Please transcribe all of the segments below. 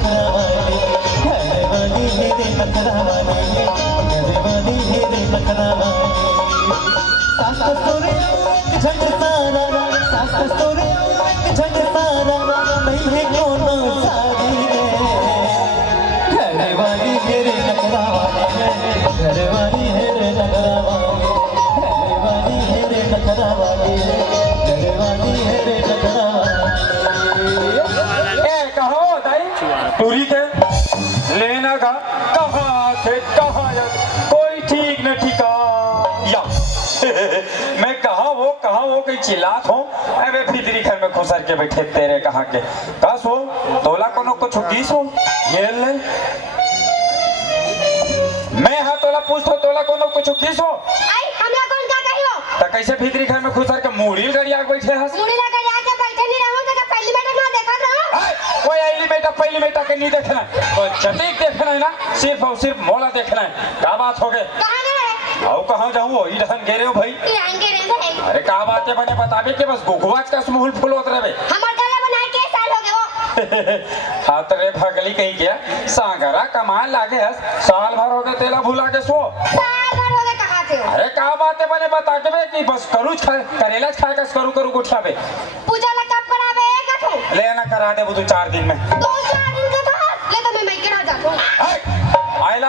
नखरावाली घरवाली मेरे नखरावाली घरवाली मेरे नखरावाली सास ससुर झंड सारा सास ससुर झंड सारा नहीं है कोनो सारी घरवाली मेरे नखरावाली घरवाली मेरे नखरावाली घरवाली मेरे नखरावाली घरवाली मेरे नखरावाली। ए कहो दाई टूरी के लेना का कहाँ थे कहाँ जा कोई ठीक न ठिका या मैं कहाँ वो कहीं चिल्लात हो अबे भीतरी घर में घुसर के बैठे तेरे कहाँ के कस हो तोला कोनो को छुकीस हो ये ले मैं हाँ तोला पूछ तो तोला कोनो को छुकीस हो आई हमरा कौन का कहियो त कैसे भीतरी घर में घुसर के मुड़ी गड़िया बैठे हस मुड़ी लगा जाके बैठे नहीं रहूं तो पहली बेटा ना देखत रहो कोई पहली बेटा के नहीं देखना तो जतीक देखना है ना सिर्फ और सिर्फ मोला देखना है क्या बात हो गए कहां गए आओ कहाँ जाऊँ इधर गे रहे हो भाई आएंगे रे अरे क्या बात है बने बताबे के बस गुगवाच का समूह फुल होत रहे हमर गला बनाए के साल हो गए वो हाथ रे भगली कहीं क्या सांगरा कमाल लागे हस साल भर हो गए तेला भुला के सो साल भर हो गए कहां थे अरे क्या बात है बने बता के कि बस करू करेला खाए का करू उठाबे पूजा ला कब करावे कथो लेना करा दे वो 4 दिन में 2-4 दिन का था ले तो मैं मायके ना जातो आइला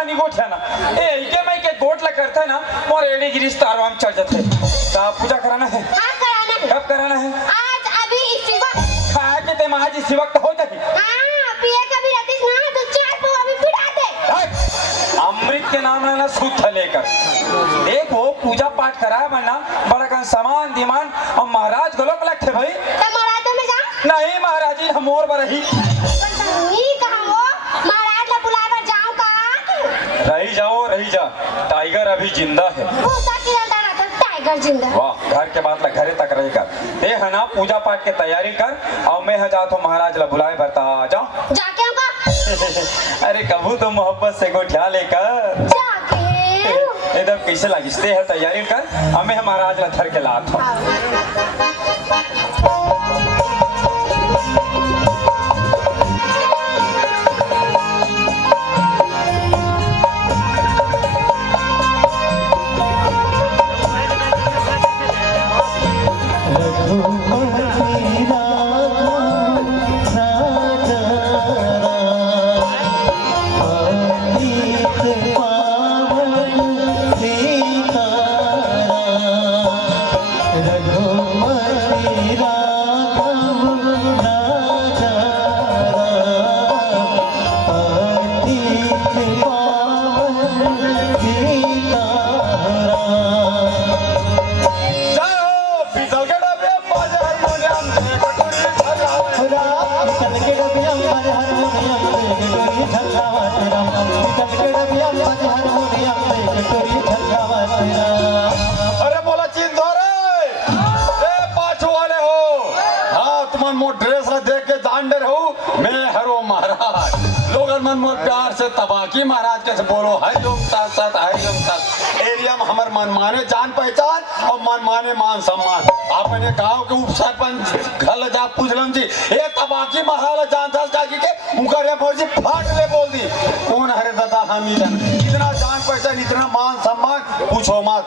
हनी गोठा ना ए के मैं के गोट ला करता ना मोर एड़ी गिरिश तारवाम चढ़ जाते ता पूजा कराना है हां कराना है कब कराना है आज अभी इसी वक्त खाए के ते आज इसी वक्त हो जाए हां पिए कभी रतीस ना तो 4 पो अभी पिटा दे अमृत के नाम लेना शुद्ध लेकर देखो पूजा पाठ कराया वरना बड़ा का सामान दिमान और महाराज गलोक लगते भाई तो महाराज में जा नहीं महाराज जी हम और बरही नहीं कहां वो महाराज ला बुलाए पर जाऊं का रही जा टाइगर अभी जिंदा है वो सा किरलता रहता टाइगर जिंदा वाह घर के बाद ला घरे तक रहेगा ते है ना पूजा पाठ की तैयारी कर और मैं जा तो महाराज ला बुलाए बरता जाओ जाके का अरे कबू तो मोहब्बत से गोठिया लेकर जाके एकदम कैसे लगिस्ते है तैयारी कर हमें महाराज ला थर के लात हो अरे बोला पाछू वाले हो हाँ तुम्हारे मोर ड्रेस देख के जान डर हो मैं हरो महाराज लोग मन मोर प्यार से तबाकी महाराज के बोलो हरिओम तत्सत हरिओम तत् एरिया में हमारे मन माने जान पहचान और मन माने मान सम्मान आपने गांव के उप सरपंच घर जा पूछलन जी ए तबाकी महाराज जान था के उनका रे फौजी फाट ले बोल दी कौन हरे दादा हम ही इतना जान पहचान इतना मान सम्मान पूछो मत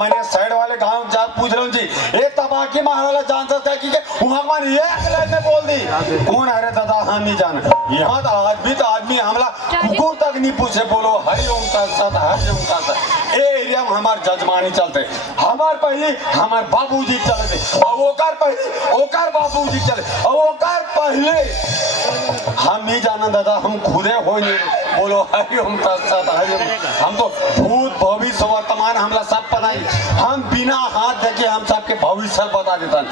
मैंने साइड वाले गांव जा पूछ रहा हूँ जी ए तबाकी महाराज जानता था कि वहां मान एक लाइन में बोल दी कौन हरे दादा हम ही जान यहाँ तो आदमी हमला कुकुर तक नहीं पूछे बोलो हरिओम तत्सत हरिओम तत्सत ए एरिया में हमार जजमानी चलते हमार पहले हमार बाबूजी चलते और ओकार पहले ओकार बाबूजी चले और ओकार पहले हम नहीं जाना दादा हम खुदे हो नहीं बोलो हरिओम तत्सत हरिओम हम तो भूत भविष्य वर्तमान हमला सब पता है हम बिना हाथ देखे हम सबके भविष्य बता देता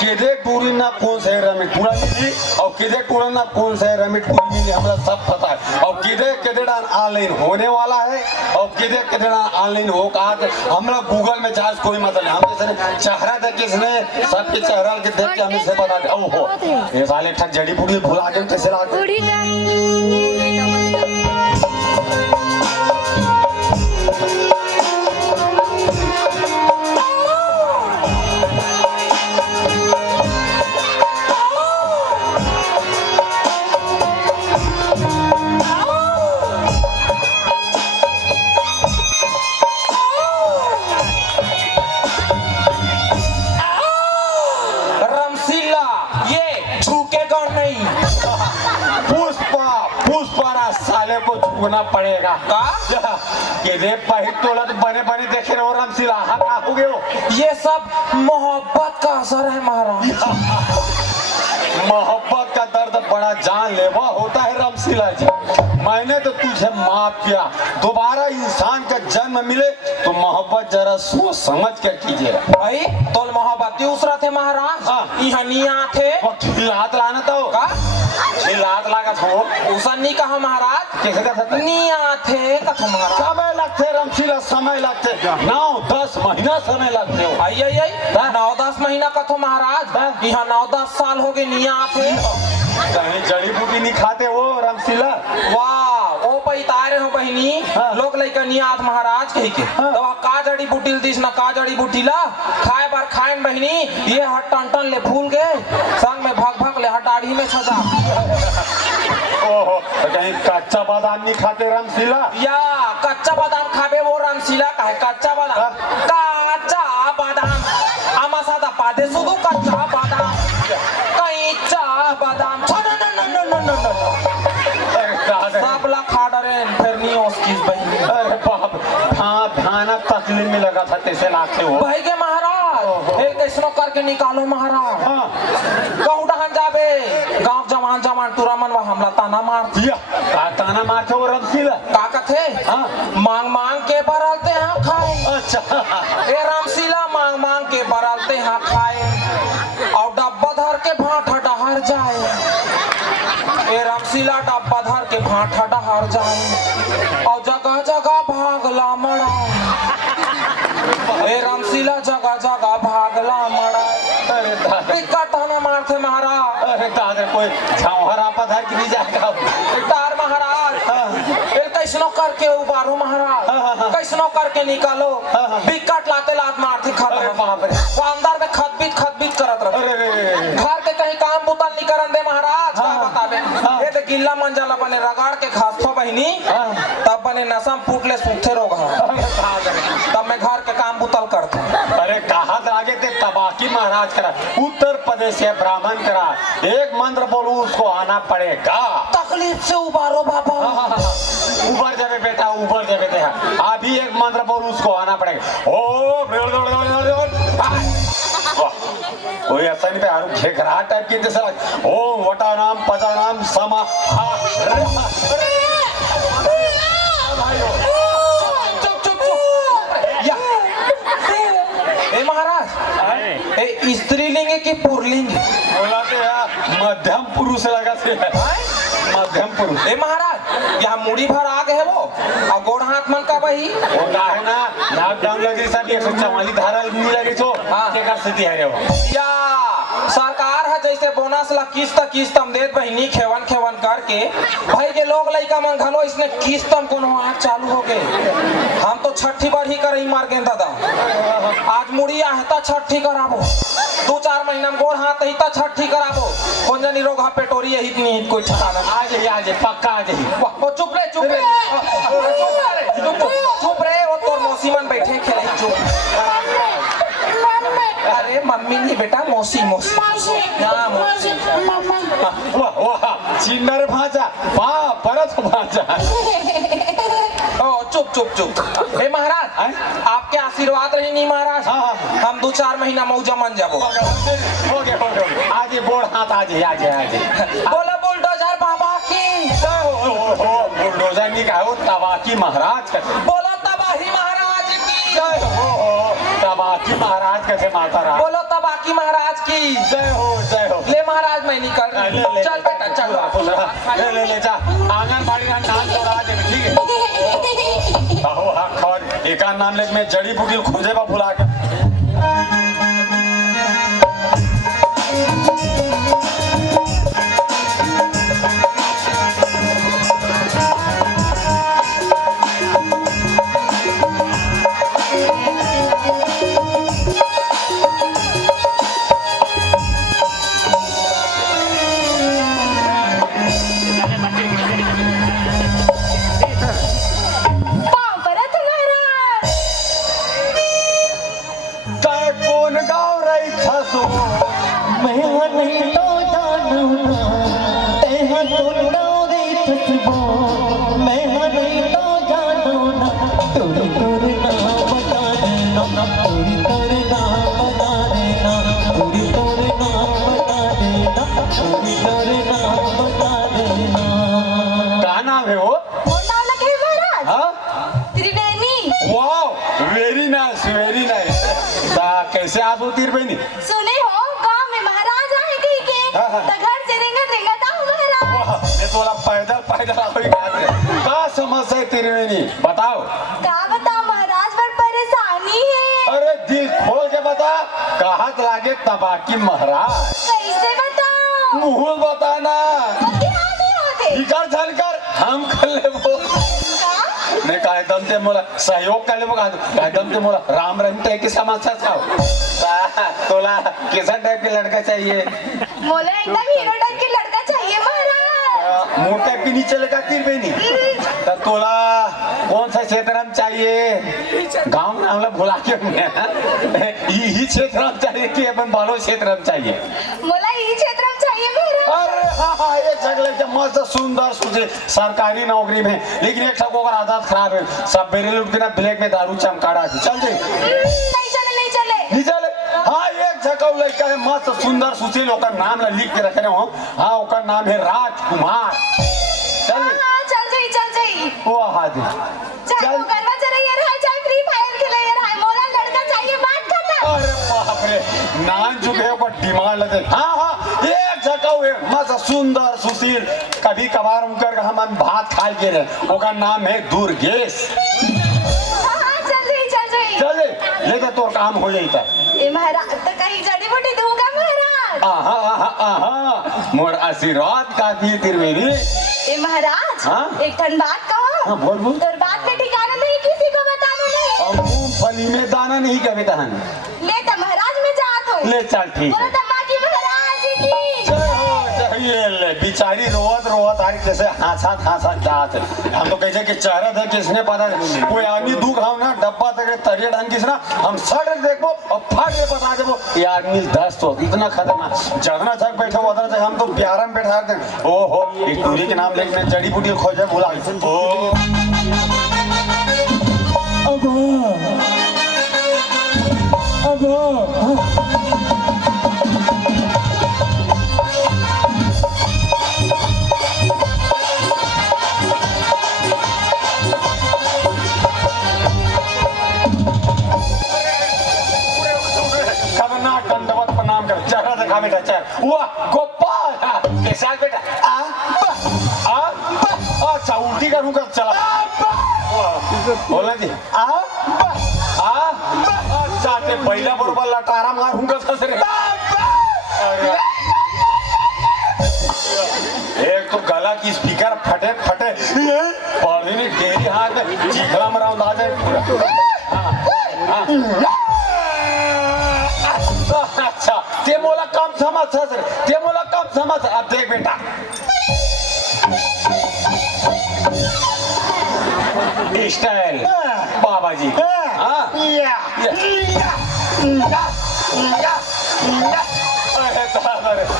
केदे टूरी ना कौन से रमिट पूरा मिली और केदे टूरन ना कौन से रमिट पूरी मिली हमला सब पता है और केदे ऑनलाइन होने वाला है और केदे ऑनलाइन हो कहा हमला गूगल में चार्ज कोई मतलब नहीं हम जैसे चेहरा देख के सबके चेहरा के देख के हमें से बता दे ओ हो ये साले ठग जड़ी बूटी भुला के कैसे ला साले को झुकना पड़ेगा का? ये दे पही तोला तो बने बने देखे रहो रामसिला हाँ का हो गए हो ये सब मोहब्बत का असर है महाराज। मोहब्बत का दर्द बड़ा जानलेवा होता है रामसिला जी। मैंने तो तुझे माफ किया, दोबारा इंसान का जन्म मिले तो मोहब्बत जरा सोच समझ कर कीजिए। भाई तोल मोहब्बत दूसरा थे महाराज। हाँ। यहाँ निया थे वो खिलात लाना था वो। का खिलात लागत हो उसन नहीं कहा महाराज। कैसे कर सकते निया थे कथो महाराज। समय लगते रामसिला, समय लगते 9-10 महीना समय लगते हो। आई आई आई 9-10 महीना कथो महाराज। यहाँ 9-10 साल हो गए निया थे। कहीं जड़ी बूटी नहीं खाते वो रामसिला। वाह ओ पैताए रहे हो बहिनी। हाँ। लोग लइका नियात महाराज कही के हाँ। तो का जड़ी बूटी दिस ना का जड़ी बूटी ला खाए बार खाए बहिनी। ये हट टन टन ले फूल गए संग में भग भग ले हटाड़ी में छजा। ओहो तो कहीं कच्चा बादाम नहीं खाते रामसिला। या कच्चा बादाम खाबे वो रामसिला का है कच्चा बादाम। कच्चा बादाम आमा सादा पादे सुदु कच्चा बादाम कच्चा बादाम सबला खा डरे फिर नहीं उसकी बहिनी। अरे बाप हाँ भयानक तकलीफ में लगा था तेसे लाते हो भाई के महाराज एक कैसनो करके निकालो महाराज। हाँ कहूँ डहन जाबे गांव जवान जवान टूरामन व हमला ताना मार दिया ताना मारते वो रामसिला। का कथे हाँ। मांग मांग के बरलते हैं खाए। अच्छा ए रामसिला मांग मांग के बरलते हैं खाए और डब्बा धर के भाटा डहर जाए। ए रामसिला डब्बा धर के भाटा डहर जाए और जगह जगह भागला मड़ा। ए रामसिला जगह जगह भागला मड़ा। अरे दादा ताना मारते महाराज। अरे दादा कोई छावहरा पधार की नहीं जाएगा तार महाराज फिर कैसनो करके उबारो महाराज कैसनो करके निकालो। बिकट लाते लात मारती अरे बाप रे। वो अंदर में खतबीत करत रहे। अरे रे घर के कहीं काम बुतल नहीं करन दे महाराज। का बतावे ये तो गिल्ला मंजला बने रगड़ के खासो बहिनी तब बने नसम फूटले सूखे रोग तब मैं घर के काम बुतल करता। अरे कहा आगे थे तबाकी महाराज करा उत्तर प्रदेश से ब्राह्मण करा एक मंत्र बोलू उसको आना पड़ेगा। तकलीफ से उबारो बाबा। उबर जावे बेटा उबर जावे बेटा अभी एक मंत्र बोलू उसको आना पड़ेगा। ओ कोई ऐसा नहीं हारू घेघरा टाइप की जैसा ओ वटा नाम पचा नाम समा महाराज ए स्त्रीलिंग की पुरलिंग बोलाते हैं मध्यम पुरुष लगा से मध्यम पुरुष। ए महाराज यहाँ मुड़ी भर आ गए वो और गोड़ हाथ मन का वही वो का है ना लॉकडाउन लगी सब 144 धारा नहीं लगी तो क्या कर सकती है रे वो या सरकार है जैसे बोनस ला किस्त हम देत बहिनी खेवन करके भाई के लोग लइका मन घलो इसने किस्त कोनो आज चालू हो गए। हम तो छठी बार ही करई मार गए दादा आज मुड़ी आहता छठी कराबो 2-4 महीना में गोड़ हाथ हिता छठी कराबो कौन जानी रोग हा पेटोरी यही नहीं कोई ठिकाना आज पक्का आज ही वो चुप रे वो तोर मौसी मन बैठे खेले चुप। अरे मम्मी नहीं बेटा मौसी हाँ मौसी। वाह वाह चिन्नर भाजा वाह परत भाजा। ओ चुप हे महाराज आपके आशीर्वाद रही नहीं महाराज। हम 2-4 महीना मौजा मन जाबो। हो गए आज ही बोल हाथ आज बोला बुलडोजर बाबा की बुलडोजर नहीं कहा तबाकी महाराज का बोलो तबाही महाराज की जय हो तबाकी महाराज कैसे माता रहा बोलो तबाकी महाराज की जय हो ले महाराज मैं निकल रही चल बेटा चल ले जा आंगनबाड़ी का नाम तोड़ा दे ठीक है। आहो हाँ खबर एक नाम ले मैं जड़ी बूटी खोजे बा भुला के मैं नहीं तो जानू ते तो डाउ दे थसबो समस्या है त्रिवेणी बताओ। का बताओ महाराज, बड़ परेशानी है। अरे दिल खोल के बता, कहा लागे तबाकी महाराज। कैसे बताओ? मुंह बताना। क्या नहीं होते? इकर झलकर हम कर ले वो। का? मैं कहा दम ते मोला सहयोग कर ले वो कहा दम ते मोला राम रहीम ते की समस्या था। तोला कैसा टाइप के लड़का चाहिए? मोला एकदम हीरो टाइप के लड़का चाहिए महाराज। मोटा टाइप की नहीं चलेगा त्रिवेणी। तब तोला कौन सा क्षेत्र में चाहिए? गांव नाम ला भुला के ही क्षेत्र में चाहिए कि अपन बालो क्षेत्र में चाहिए? मोला यही क्षेत्र में चाहिए महाराज। अरे हाँ ये जगले के मस्त सुंदर सुचे सरकारी नौकरी में, लेकिन एक सबको अगर आदत खराब है, सब बेरे लुट के ना ब्लैक में दारू चमकाड़ा थी। चल जाए नहीं चले नहीं चले नहीं चले। हाँ एक जगह लड़का है मस्त सुंदर सुशील, ओकर नाम ला लिख के रखे रहे हो। हाँ ओकर नाम है राजकुमार। चल हाँ, चल जाई चल जाई। वो हादी चाहे वो गरबा चले रहा, चाहे फ्री फायर खेले रहा, मोला लड़का चाहिए, बात करना। अरे बाप रे नान चुके ऊपर डिमांड लगे। हाँ हाँ एक जगह है मस्त सुंदर सुशील, कभी कभार उनकर हम भात खा के रहे, ओकर नाम है दुर्गेश। हाँ, चल जाई चल जाई। चल लेके तो काम हो जाता। ए महाराज तो कहीं जड़ी बूटी दूंगा महाराज। आहा आहा आहा मोर आशीर्वाद काफी त्रिवेणी। ए महाराज हाँ? एक ठन बात कहो। हाँ बोल बोल। तोर बात में ठिकाना नहीं, किसी को बताना नहीं। अब मूंगफली में दाना नहीं कभी तहन। ले तो महाराज में जात हो। ले चल ठीक बोलो है। तो बाकी महाराज की जय हो, चाहिए ले बेचारी रोवत रोवत आ कैसे हाथ जात है। हम तो कैसे कि चेहरा था किसने पता कोई आदमी दुख हम ना डब्बा तक तरिया ढंग किस ना हम सड़ देखो और फट के बता देबो ये आदमी दस्त हो इतना खतरनाक जगना तक बैठे हो उधर से हम तो प्यारा में बैठा दे। ओहो एक टूरी के नाम लेके जड़ी बूटी खोजे बोला ओ खतरनाक दंडवत प्रणाम कर चेहरा दिखा बेटा चेहरा वाह गोपाल कैसा है बेटा अच्छा उल्टी करूँ कर चला बोला जी अच्छा ते पहिला बरोबर लटारा मारूँ का ससरे एक तो गला की स्पीकर फटे फटे पौधे ने डेरी हाथ में चीखला मरा आ जाए पूरा अच्छा ते मोला कम समझ सर ते मोला कम समझ अब देख बेटा स्टाइल बाबा जी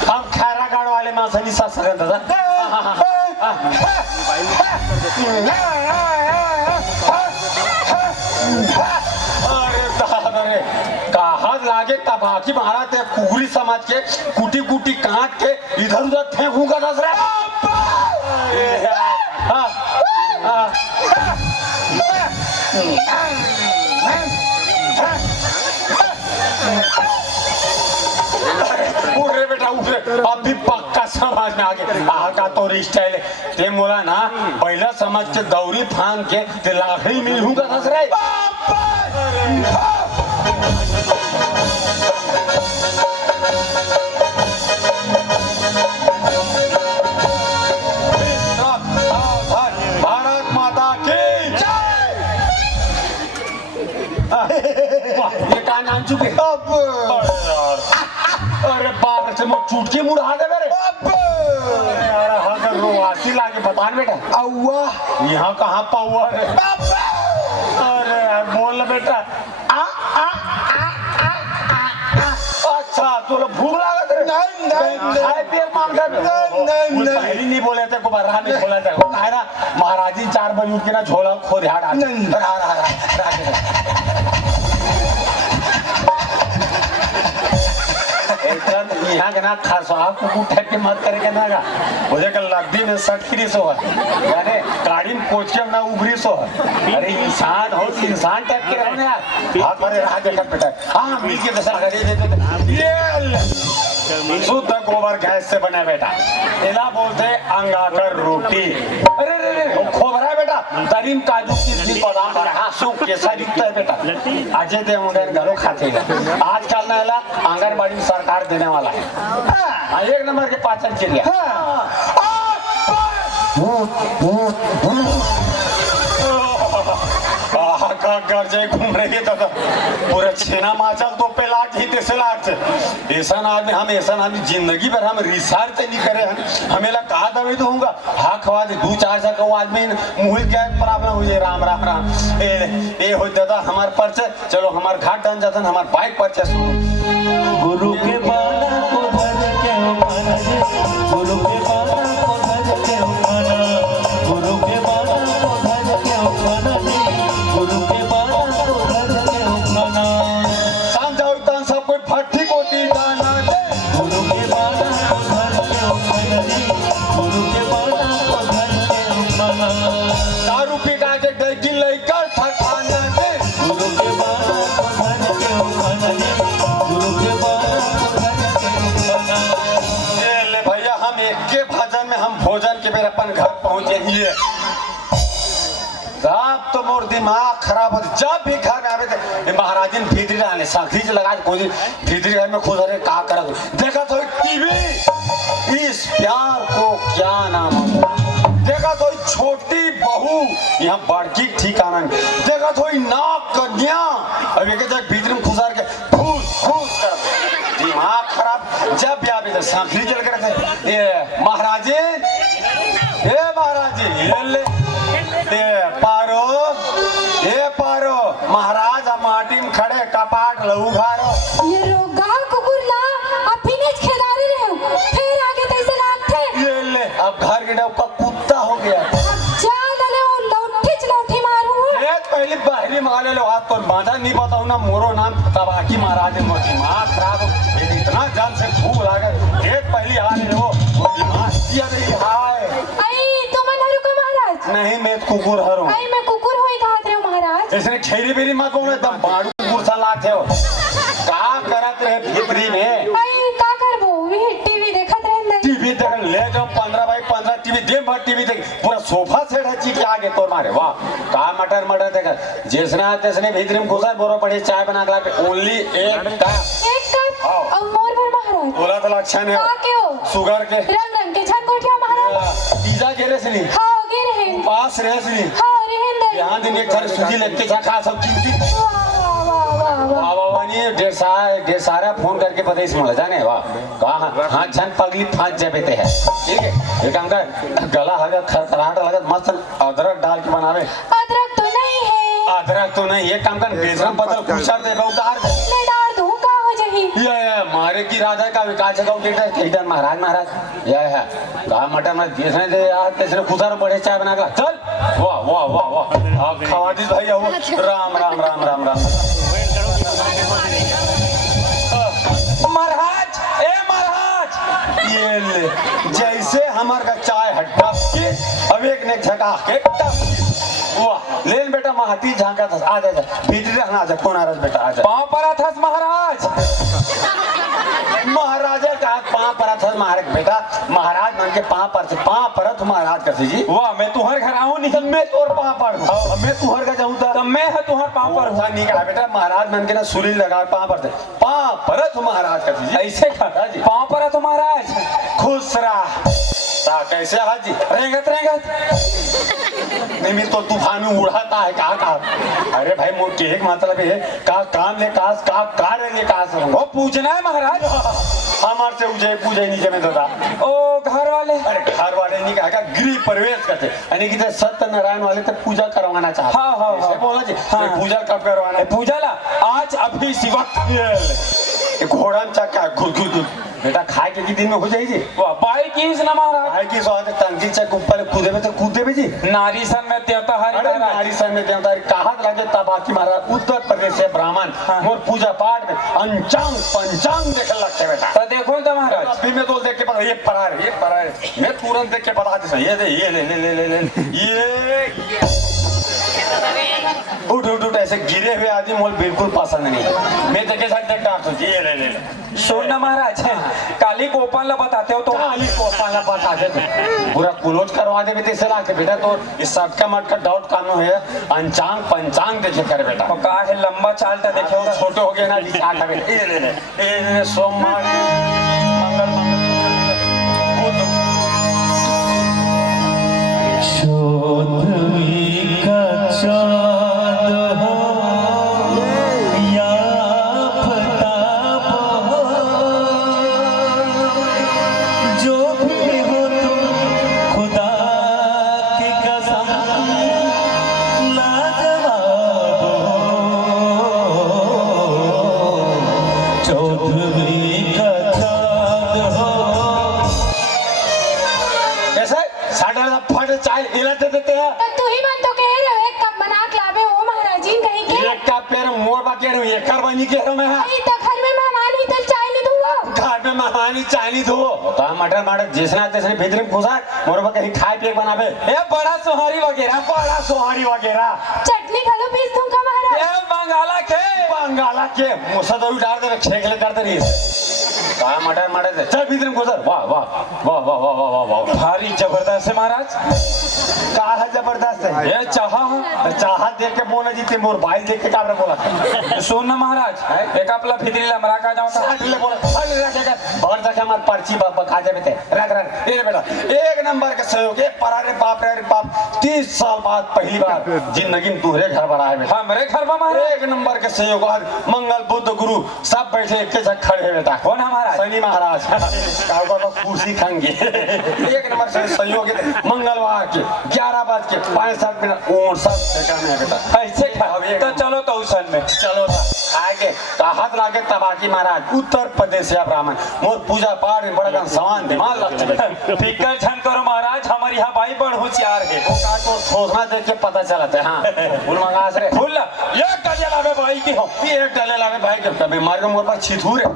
हम खैरा गाड़ वाले मासनी सा सकते अरे कहा लागे तबाकी मारा ते कुगली समझ के कुटी कुटी काट के इधर उधर फेंकूंगा दस उठ रे बेटा उठ रे अभी पक्का समझ में आ गया आहा का तो स्टाइल है ते मोला ना पहला समझ के दौरी फांग के ते लाखड़ी मिलूंगा दस रे भारत माता की ये का नाम चुके अरे बाप से मैं चुटकी मुड़ा दे मेरे यार हाँ कर रोवासी लाके बता बेटा अव्वा यहाँ कहाँ पाऊआ रे अरे यार बोल बेटा अच्छा तो भूख लगा तेरे खाए पिए मांग पहली नहीं बोले थे को बरहा नहीं बोला था कायरा महाराजी 4 बजे उठ के ना झोला खो ध्यान यहाँ के ना खरसवा कुकुर टाइप के मत करे के ना का मुझे कल लगदी में सटखरी सो है यानी गाड़ी में कोच के ना उभरी सो है अरे इंसान हो इंसान टाइप के रहने यार हाथ मारे रहा देखत बेटा हाँ मिल के दशा गाड़ी देते ये शुद्ध गोबर गैस से बने बेटा इला बोलते अंगाकर रोटी अरे रे खोबरा बेटा दारिम काजू किशमिश बादाम बरहा सूप कैसा युक्त है बेटा अजय देवगन घरों खाते हैं आजकल ना ला आंगनबाड़ी सरकार देने वाला है हाँ, एक नंबर के पाचन चिड़िया घर जाए घूम रही है दादा पूरा छेना माचल तो पे लाग ही तेसे लाग ऐसा आदमी हम ऐसा आदमी जिंदगी भर हम रिसर्च नहीं करे हम हमें ला कहा दवे तो होगा हाँ खवा दे 2-4 सौ को आदमी मुंह क्या प्रॉब्लम हो जाए राम राम राम ए हो दादा हमारे परचे चलो हमारे घाट डन जाता हमारे बाइक परचे सुनो गुरु के बाला को धर के उठाना जी गुरु के बाला को धर के उठाना गुरु के बाला को धर के उठाना जी गुरु के बाला को धर के उठाना सांझा उतान सब कोई फट्टी को दी जाना दे गुरु के बाला को धर के उठाना जी गुरु के बाला को धर के उठाना दारू पी के डैगी लेकर ठठाना दे गुरु के बाला को धर के उठाना जी गुरु के बाला को धर के उठाना ये ले भैया हम एक के भजन में हम भोजन के बेर अपन घर पहुंचे ही है रात तो मोर दिमाग खराब हो जब भी घर में आवे थे महाराजन भीतरी रहने साखी से लगा कोई भीतरी घर में खुद अरे का कर देखा तो टीवी इस प्यार को क्या नाम देखा तो छोटी बहू यहाँ बड़की ठिकाना देखा तो नाक कन्या अब एक जगह भीतर में खुसार के फूस फूस कर दिमाग खराब जब भी आवे थे साखी चल कर थे ये महाराजन ये ले पारो महाराज हम माटी में खड़े कपाट लहू घारो ये रोगा कुकुरला अब फिनिश खेदारी रहे फिर आगे तैसे लागथे ये ले अब घर के डब का कुत्ता हो गया जा लले वो लौठी मारू एक पहले बाहरी माले लो हाथ तो बांधा नहीं बताऊ ना मोरो नाम तबाकी महाराज ने दिमाग खराब ये इतना जान से भूख लागे एक पहली आ रहे हो दिमाग किया नहीं हाय आई तुम नरु को महाराज नहीं मैं कुकुर हरो आई मैं कुकुर होई कहत रे महाराज इसने खेरी बेरी मत बोलो एकदम बाड़ू कुकुर सा लाते हो का करत रहे भीतरी में आई का करबो वी टीवी देखत रहे नहीं टीवी देख ले जाओ 15x15 टीवी दे भर टीवी देख पूरा सोफा सेट है के आगे तोर मारे वाह का मटर देख जिसने आते इसने भीतर में घुसा बोरो पड़े चाय बना के लाके ओनली एक कप और मोर भर महाराज बोला तो लक्षण है का के हो शुगर के रंग के छन कोठिया महाराज पिज्जा गेले से नहीं हां गे रहे पास रहे से नहीं हां रहे नहीं यहां दिन एक थारे सूजी लेके जा खा सब कीमती वाह बाबा ने ढेर सारा फोन करके पता इसमें जाने वाह कहा हां छन पगली फांस जबेते है ठीक है एक अंका गला हगा खरखराहट लगा मस्त अदरक डाल के बनावे अदरक तो नहीं है अदरक तो नहीं एक काम कर बेसरम पत्थर कुचर दे उतार दे ले डाल दूं का हो जही ये मारे की राजा का विकास जगह केटा केटन महाराज ये है का मटन में जिसने दे यार तेरे कुचर बड़े चाय बना के चल वाह वाह वाह वाह आप खवादी भाई हो राम राम राम राम राम महाराज ए महाराज ये ले जैसे हमार का चाय हड्डा के अब एक ने झका के वाह लेन बेटा महाती झांका था आ जा भीतर रहना जा कौन आ रहा बेटा आ जा पांव पर था महाराज महाराजा का पांव पर था महाराज बेटा महाराज मन के पांव पर तुम महाराज कर जी वाह मैं तुहर घर आऊं नहीं मैं तोर पांव पर मैं तुहर का जाऊं था तब मैं है तुहर पांव पर था नहीं कहा बेटा महाराज मन के ना सुली लगा पांव पर तुम महाराज कर जी ऐसे खा जी पांव पर तो महाराज खुश रहा कैसे हाजी रेंगत नहीं मैं तो तूफान में उड़ाता है कहा अरे भाई मोर के एक मतलब है का काम ले कास का कार्य ले कास वो पूछना है महाराज हमार से पूजे नहीं जमे दादा ओ घर वाले अरे घर वाले नहीं कहा गृह प्रवेश करते यानी कि सत्यनारायण वाले तो पूजा करवाना चाहते हाँ हाँ हाँ बोला जी पूजा कब करवाना पूजा ला आज अभी इसी वक्त घोड़ा में चक्का घुद बेटा खाए के दिन में हो जाएगी वाह बाई की ना महाराज भाई की स्वाद टंकी चक ऊपर कूदे में तो कूदे भी जी नारी सन में देवता हरि अरे नारी सन में देवता कहा लगे तबाकी महाराज उत्तर प्रदेश से ब्राह्मण और पूजा पाठ में अंचांग पंचांग देखे लगते बेटा तो देखो तो महाराज अभी मैं तो देख के पता ये परा है मैं तुरंत देख के बता देता ये ले ले ले ले ले ले ये उठ उठ उठ ऐसे गिरे हुए आदमी मुझे बिल्कुल पसंद नहीं है। मैं देखे साथ देखता हूँ ये ले ले ले सुन ना महाराज, काली गोपाल ला बताते हो तो काली कोपाला बता दे पूरा क्लोज करवा दे बेटे से लाके बेटा। तो इस सटका मटका डाउट कानून है, अंचांग पंचांग देखे कर बेटा। तो का है लंबा चालता देखे होगा। छोटे हो गए ना रिचार्ट है बेटा। ये ले ले ये सोमवार मंगल बुध चौदहवीं का चांद हो या आफताब हो, जो भी हो तुम खुदा की कसम लाजवाब हो। चौदहवीं का चांद हो। ऐसा साढ़े फट चाय इला दे देते हैं। तो तू ही मन तो कह रहे हो एक कप बना के लावे हो महाराज जी कहीं के। एक का पैर मोर बा कह रहा हूँ, एक कर बनी कह रहा हूँ मैं। हाँ अरे तो घर में मेहमान ही तो चाय नहीं दूंगा। घर में मेहमानी चाइनी धो तो मटर मटर जिसना तैसने भीतर में घुसा मोर बा कहीं खाए पिए बनावे। ये बड़ा सोहारी वगैरह, बड़ा सोहारी वगैरह चटनी खा लो पीस दूंगा महाराज। ये बंगाला के बंगाला के मुसदरी डाल दे छेकले कर दे रही का मटर मटर दे चल भीतर में घुसा। वाह वाह वाह वाह वाह वाह वाह वाह भारी जबरदस्त है महाराज। का है जबरदस्त है ये चाहा चाहत देख के बोला जीते मोर भाई देख के काबरे बोला। सुन ना महाराज, एक अपना भितरी लमरा का जाओ था। साथ ले बोला अरे रख और जाके हमार पर्ची बाप खा जाबे ते रख रख ये बेटा एक नंबर के सहयोग है परारे बाप रे बाप 30 साल बाद पहली बार जिंदगी में तुहरे घर बना है बेटा। हमरे घर में महाराज एक नंबर के सहयोग आज मंगल बुद्ध गुरु सब बैठे एक साथ खड़े हैं बेटा। कौन है महाराज? शनि महाराज काउका को कुर्सी खाएंगे। एक नंबर से सहयोग है मंगलवार के 11:65 और सब ठिकाने है बेटा। ऐसे खा तो चलो तो उसन में चलो आगे हाथ लागे तबाकी महाराज उत्तर प्रदेश या ब्राह्मण मोर पूजा पाठ में बड़ा सामान दिमाग लगता है। फिकर झन करो महाराज, हमारे यहाँ भाई बड़ होशियार है। वो का तो सोचना देख के पता चलता है। हाँ फूल मंगा से फूल ये कजे लावे भाई की हो। एक डले लागे भाई के कभी मार के मोर पर छिथूर है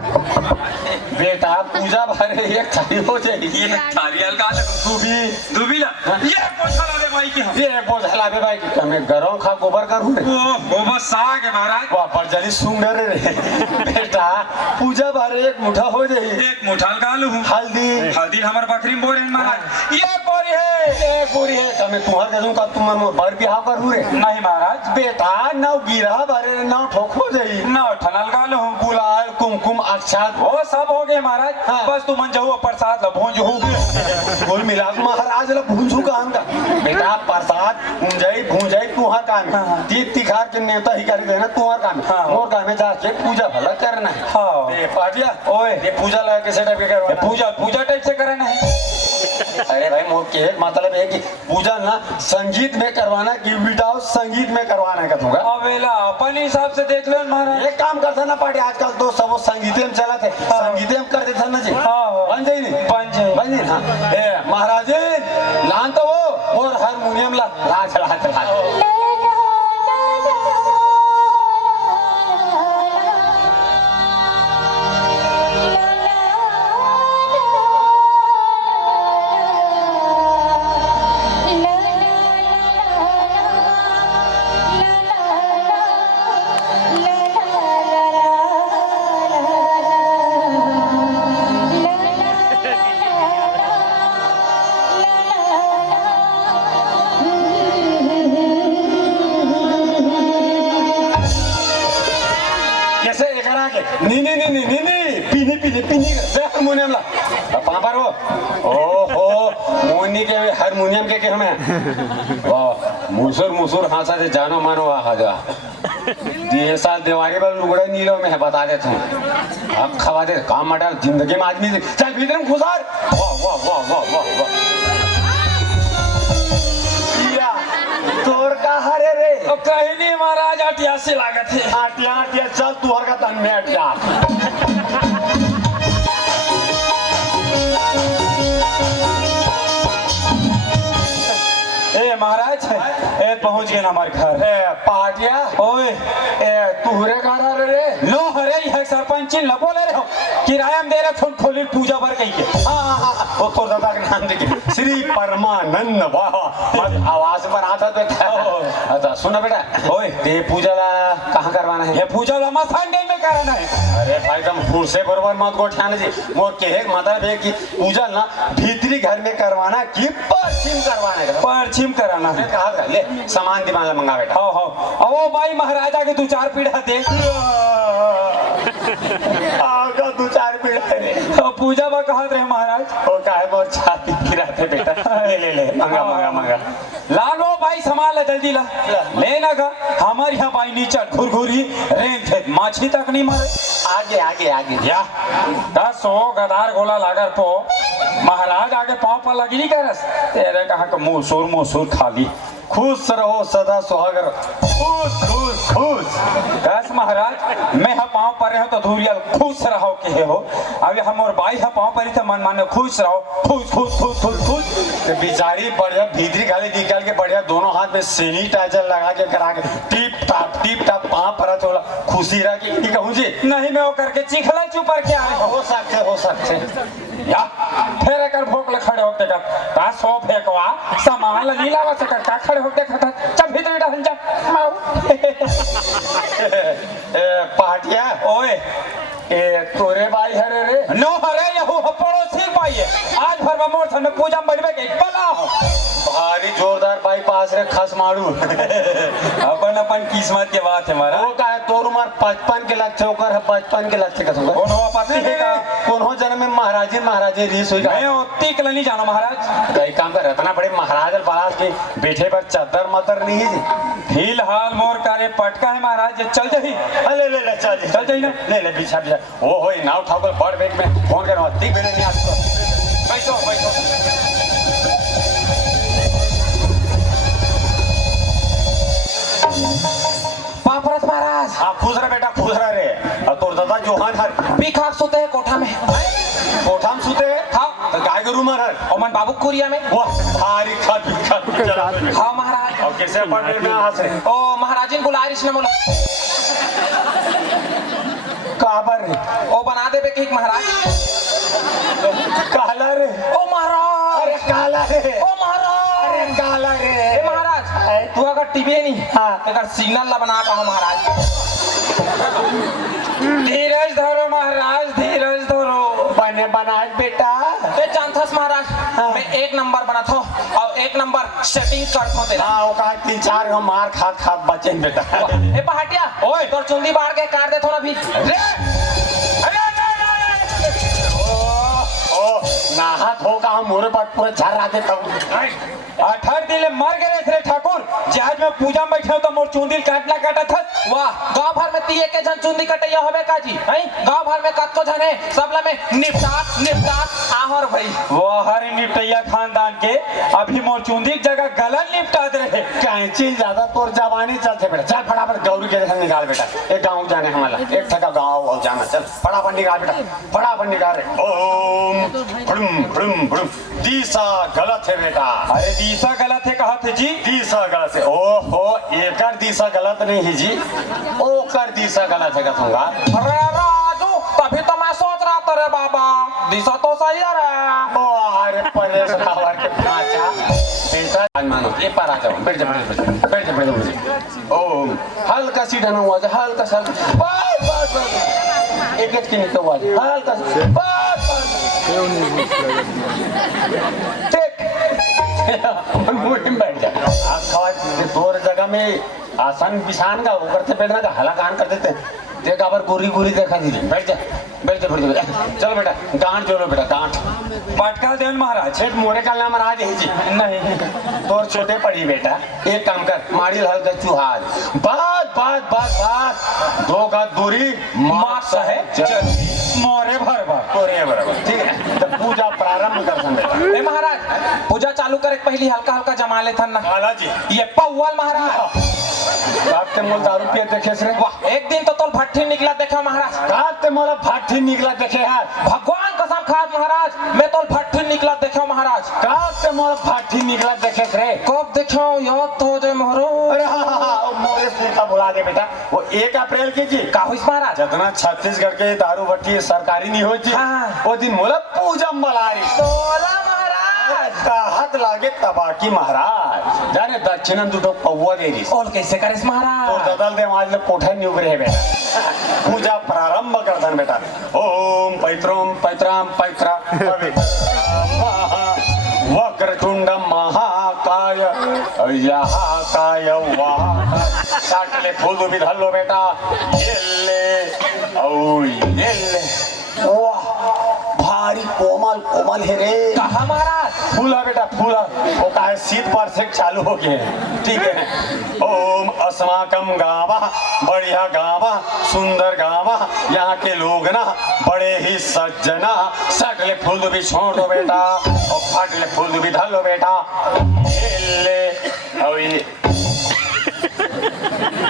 बेटा पूजा भरे एक थाली हो जाएगी। ये थाली अलगा दूबी दुबीला ये पोछा लावे भाई की हो। ये बोझ लागे भाई के हमें घरों खा गोबर करूं रे वो बस साग है महाराज। वाह पर जली सुंदर रे बेटा पूजा भरे एक मुठा हो जाए। एक मुठाल का आलू हल्दी हल्दी हमारे बकरी में बोरे महाराज। ये बोरी है ये पूरी है हमें तुम्हारे दे दूं का तुम मोर भर बिहाव करूं रे नहीं महाराज। बेटा नौ गिरा भरे नौ ठोक हो जाई ना ठनल का आलू गुलाल कुमकुम अक्षत वो सब हो गए महाराज। हाँ। बस तू मन जाओ प्रसाद ला भोज हो कुल मिला के महाराज ला भूंजू का हमका बेटा प्रसाद भूंजाई तुहार काम है। तीत तिखार के नेता ही कर देना तुहार काम है। हाँ। मोर काम में जाके पूजा भला करना है। हाँ। ये पाटिया ओए ये पूजा लगा के सेटअप करवाना पूजा पूजा टाइप से करना है। अरे भाई मोर के मतलब है कि पूजा ना संगीत में करवाना कि विदाउट संगीत में करवाना है दूंगा। अबेला अपन हिसाब से देख लो महाराज। एक काम करता ना पार्टी आजकल तो सब संगीते में चला थे संगीते में कर देता ना जी। हाँ। बन जाए नहीं बन जाए। बन जाए हाँ ए महाराज लान तो वो और हारमोनियम ला लाच लाच लाच हारमोनियम ला पापा रो ओहो मोनी के हारमोनियम के हमें वाह मुसुर मुसुर हासा से जानो मानो आ जा ये साल दिवाली पर लुगड़े नीलो में है बता देता हूँ अब खवा दे काम मटा जिंदगी में आदमी चल भीतर में घुसार वाह वाह वाह वाह वाह वाह तोर का हरे रे तो कहीं नहीं महाराज आटिया से लागत है। आटिया आटिया चल तू हर का तन में आटिया ए महाराज ए पहुंच गए ना हमारे घर। पाटिया ओए तुहरे घर आ रे नो हरे है सरपंच न बोले रहे हो किराया में दे रहे फोन खोली पूजा भर कही के। वो तो दादा के नाम देखिए श्री परमानंद वाह मत आवाज पर आता बेटा। अच्छा सुनो बेटा ओए ये पूजा ला कहाँ करवाना है? ये पूजा लम्बा संडे में कराना है। अरे भाई तुम फूल से बरोबर मत को ठाने जी मोर कहे मतलब है कि पूजा ना भीतरी घर में करवाना कि पश्चिम करवाना है? पश्चिम कराना है। कहा था ले सामान दिमाग मंगा बेटा। हो अब वो भाई महाराजा के 2-4 पीढ़ा दे आगा 2-4 पीढ़ा रे तो पूजा बा कहत रहे महाराज वो काहे बहुत छाती गिराते बेटा। ले ले ले मंगा मंगा मंगा ला लो भाई सामान ला जल्दी ला लेना का हमारे यहाँ भाई नीचे घुरघुरी रेंग थे माछी तक नहीं मारे। आगे आगे आगे या 10 गदार गोला लागर पो महाराज आगे पाँव पर लगी नहीं करस तेरे कहा का मुँह सुर खाली। खुश रहो सदा सुहागर खुश खुश खुश। कस महाराज मैं हा पाँव पर रहे हो तो धूरियल खुश रहो के हो अभी हम और भाई हा पाँव पर ही तो मन माने खुश रहो खुश खुश खुश खुश खुश। तो बेचारी बढ़िया भीतरी खाली निकाल के बढ़िया दोनों हाथ में सैनिटाइजर लगा के करा के टीप टाप पाँव पर थोड़ा खुशी रह के कहूँ जी नहीं मैं वो करके चिखला चुपर के आ रहे हो सकते या फिर एक भोक ले खड़े होते का सो फेंकवा सामान ला नीला वा सकर का खड़े होते खाता चल भीतर डाल जा पाटिया ओए तोरे भाई हरे रे नो हरे यहू पड़ोसी भाई है आज भर मोर सन में पूजा में बैठबे के बला हो भारी जोरदार भाई पास रे खस मारू अपन अपन किस्मत के बात है हमारा। वो का है तोर उमर 55 के लग थे ओकर 55 के लग थे कसम कौन हुआ पाती है का कौन हो जन्म में महाराजे रीस हुई मैं ओती के नहीं जाना महाराज कई काम कर रतना बड़े महाराज बारात के बैठे पर चादर मतर नहीं है फिलहाल मोर कार्य पटका है महाराज चल जाही ले ले ले चल जाही ना ले बिछा ओ हो ना उठाओ कर बड़ बैग में फोन करो ठीक बेटे नहीं आज बैठो बैठो पापरस महाराज हाँ खुश रह बेटा खुश रह रे और तोर दादा जोहान हर बिखाक सोते हैं कोठा में कोठा में सुते हाँ तो गाय के रूम हर ओमन बाबू कुरिया में वाह भारी खत हाँ महाराज और कैसे अपार्टमेंट में हंस रहे ओ महाराजिन गुलारिश ने बोला काबर रे ओ बना दे बे केक महाराज काला रे ओ महाराज अरे काला रे ओ महाराज अरे काला रे ए महाराज तू अगर टीवी नहीं हाँ अगर सिग्नल ला बना का महाराज धीरज धरो महाराज धीरज धरो बने बनाए बेटा ए जानथस महाराज मैं 1 नंबर बना था और 1 नंबर सेटिंग कर था तेरा हाँ वो कहा 3-4 हम मार खात बचे बेटा ए पहाटिया ओए तोर चुंदी बाढ़ के काट दे थोड़ा भी रे अरे ओ नाहत हो का हम मोरे पर पूरे झाड़ रहा थे तब 18 दिन मर गए थे ठाकुर जहाज में पूजा में बैठे तो मोर चुंदिल काटला काटा था वाह गांव भर में तीए के जन चुंदी कटैया होबे काजी हैं गांव भर में कत्तो जन है सब ला में निपटा आहर भाई वो हर निपटैया खानदान के अभी मोर चुंदी की जगह गलन निपटाते रहे कैंची ज्यादा तोर जवानी चलते बेटा चल फटाफट गौरी के संग निकाल बेटा एक गांव जाने हमारा एक ठका गांव जाना चल फटाफट निकाल बेटा फटाफट निकाल रे ओम फड़ुम फड़ुम फड़ुम दिशा गलत है बेटा अरे दिशा गलत है कहा थे जी दिशा गलत है ओहो एकर दिशा गलत नहीं है जी ओकर दिशा गलत है कहूँगा अरे राजू तभी तो मैं सोच रहा था रे बाबा दिशा तो सही है रे ओ अरे परेश रावल के पाचा बेटा मानो ये पर आ जाओ बैठ जा ओम हल्का सी ढना हुआ हल्का सा बस एक की निकल हुआ हल्का सा बस मुड़ी में बैठ जा दो जगह में आसन बिछान का वो करते बैठना का हला कान कर देते देख आबर गोरी देखा दीजिए बैठ जा चलो बेटा गांठ जोड़ो बेटा गांठ पटका देवन महाराज छेद मोरे का नाम महाराज है जी नहीं तोर छोटे पड़ी बेटा एक काम कर माड़ी हल्का चुहाज बात 2 गज दूरी मार्क्स है मोरे भर तोरे बराबर ठीक है तो पूजा प्रारंभ कर सन बेटा ए महाराज पूजा चालू करे पहली हल्का जमा ले थन ना काला जी ये पौवल महाराज आपके मोल दारू पिए देखे से वाह एक दिन तो तोल भट्टी निकला देखा महाराज काते मोला भाठी निकला देखे यार भगवान कसम खात महाराज मैं तो भट्टी निकला देखो महाराज। कब से मोर फाटी निकला देखे रे? कब देखो याद तो हो जाए मोहरो। अरे हाँ, मोरे सुनता बुला दे बेटा। वो 1 अप्रैल के जी का हुई महाराज? जितना छत्तीसगढ़ के दारू भट्टी सरकारी नहीं हो जी, हाँ। वो दिन मोला पूजा मलारी तोला महाराज हाथ लागे तबाकी महाराज जाने दक्षिणन दुटो पौवा दे रही और कैसे करेस तो महाराज? ददल दे आज कोठा नहीं उगरे है बेटा। पूजा प्रारंभ करतन बेटा। ओम पैत्रोम पैत्राम पैत्रा वक्रतुंड महाकाय यहा काय वहा साटले फूल भी धल्लो बेटा। येले औ येले वाह भारी कोमल कोमल है रे। कहा महाराज? फूला बेटा फूला वो का है शीत पर से चालू हो गए ठीक है। ओम अस्माकम गावा बढ़िया गावा सुंदर गावा यहाँ के लोग ना बड़े ही सज्जना। सटले फूल भी छोड़ दो बेटा और फटले फूल भी धर लो बेटा। ये ले और ये